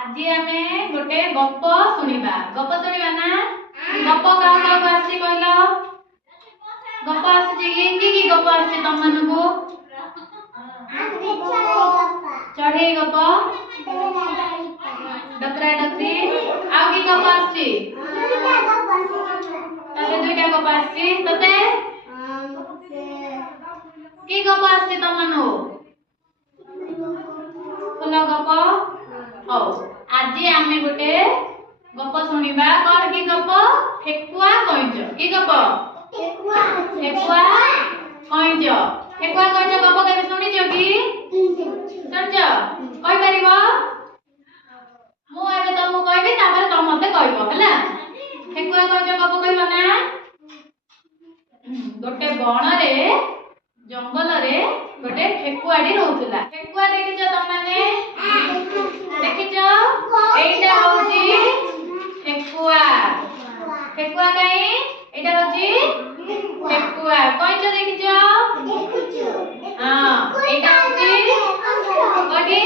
आज आमे गोटे गप सुनिबा ना गप का आसी कहलो गप आसी की गप आसी तुम मानकू चढ़े गप डकरा डकरी आउ की गप आसी तते दुईटा गप आसी तते की गप आसी तुम मानू फुल गप हो आज आमे गोटे गप सुनिबा कौन की गप ठेकुआ कइंच की गप ठेकुआ कइंच गप केबे सुनिजो की सुनजो कहि परिबो मु एबे तुमको कहबी तापर तुम मते कहबो हला ठेकुआ कइंच गप कहबो ना गोटे बण रे जंगल रे गोटे ठेकुआडी रहउतला ठेकुआ देखिछ तुम माने देखिछ एटा होची ठेकुआ ठेकुआ काई एटा होची ठेकुआ कइछ देखिछ हां एटा होची कोठी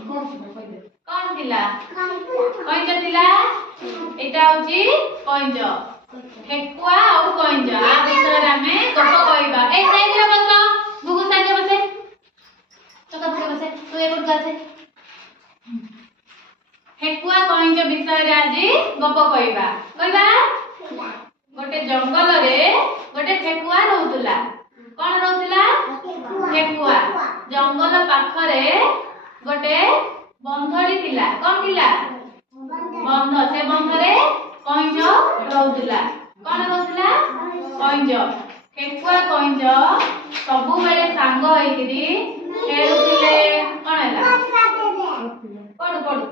कोन थिला कइछ थिला एटा होची कइछ ठेकुआ और कइछ आ विषय रे गप कहबा ए साइड रे बस गुगु साइड रे बसे तो कब बसे तू एपट गासे ठेकुआ कइछ विषय रे आज गप कहबा गोटे जंगल रे गोटे ठेकुआ रहउतला कोन रहउतला ठेकुआ जंगल पाखरे गोटे बंधड़ी थिला कोन थिला बंध से बंधरे कइछ रहउतला कोन रहउतला कइछ ठेकुआ कइछ सबु बेले सांग होइकरी खेलुतिले कोन हैला पढु पढु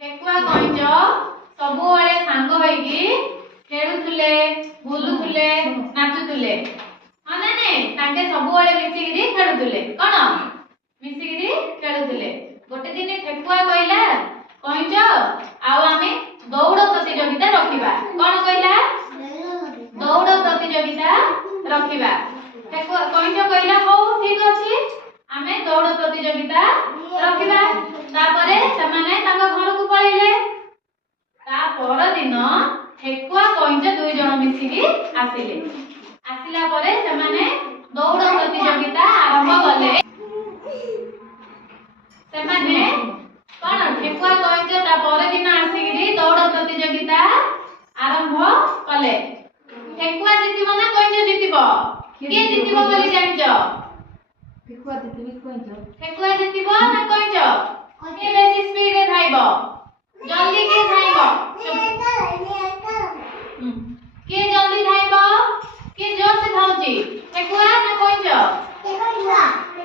ठेकुआ कइछ सबु बेले सांग होइकी खेलुतिले बुलुतिले नाचुतिले हां ने तांके सबु बेले मिसिकरी खेलुतिले कोन मिसिकरी खेलुतिले गोटे दिन ठेकुआ कइला कइछ आउ आमे दौड़ प्रतियोगिता रखिबा कोन कइला दौड़ प्रतियोगिता रखिबा ठेकुआ कइछ कइला हो ठीक अछि आमे दौड़ प्रतियोगिता रखिबा तापरे समाने तांग घर को पळैले ता पर दिन ठेकुआ कइछ दुई जण मिसिकी आसिला परे समाने दौड़ प्रतियोगिता आरंभ कले समाने कोन ठेकुआ कइछ ता पर दिन आसिकी दौड़ प्रतियोगिता आरंभ कले ठेकुआ जितिबो ना कइछ जितिबो के जितिबो बोली जानिजो ठेकुआ जितिबो ना कइछ के बेसी स्पीड रे धाइबो जल्दी के धाइबो के जल्दी धाइबो के जोर से धाउची ठेकुआ ना कइछ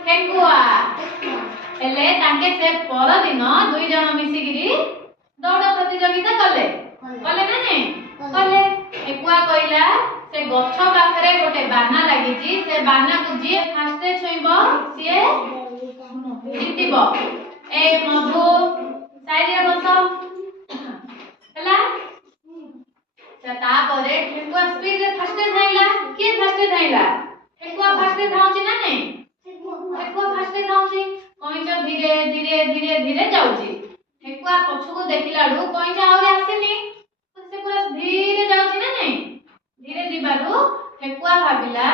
ठेकुआ हेले तांके से पर दिन दुई जण मिसिगिरी दौड़ प्रतियोगिता कले ना ने कले ठेकुआ कइला से गछ पाखरे गोटे बाना लागिची से बाना को जे फास्टे छुइबो से जितिबो ए मधु साइड रे बस हला ता परे ठेकुआ स्पीड रे फास्टे धाइला के फास्टे धाइला ठेकुआ फास्टे धाउची ना ने ठेकुआ फास्टे धाउची कइछ धीरे धीरे धीरे धीरे जाउची ठेकुआ पछुको देखिलाडू कइछ आउरे आसेनी से पूरा धीरे जाउची ना ने धीरे जिबारू ठेकुआ भाबिला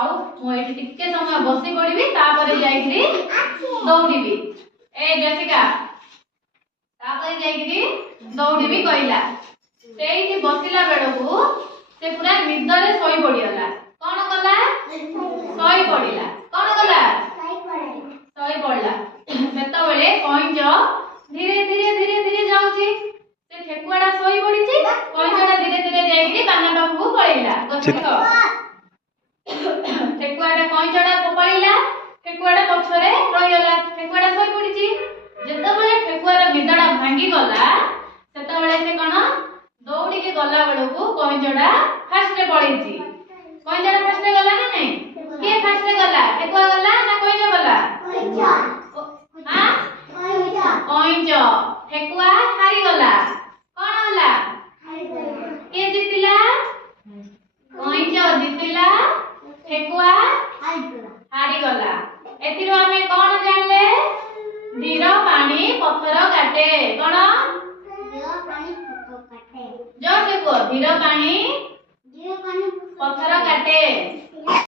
आउ मो एठी टिके समय बसी पड़िबी तापरे जाईकरी दौड़ीबी ए जसिका तापरे जाईकरी दौड़ीबी कहिला सेठी बसिला बेडकू से पूरा निदरे सोई पडियला कोन कला सोई पडिला कोन कला सोई पडला सेता बेले कइछ धीरे धीरे धीरे धीरे जाउची से ठेकुआडा सोई पडिची कइछडा धीरे धीरे जाईकरी बाना पाखु पळैला गछको ठेकुआडा कइछडा पळैला ठेकुआडा पछरे रहिला ठेकुआडा सोई पडिची जेता बेले ठेकुआर निदडा भांगी गला सेता बेले से कोन दौड़ी के गला बेलकू कइछडा फास्ट पळैची कइछडा फास्ट गला ना नै के फास्ट गला ठेकुआ गला ना कइछ गला हां कइछ ठेकुआ हारी गला कोन होला के जितिला कइछ जितिला ठेकुआ हारी गला एतिरो हमें कोन जानले जोर से कुह धीर पानी पत्थर काटे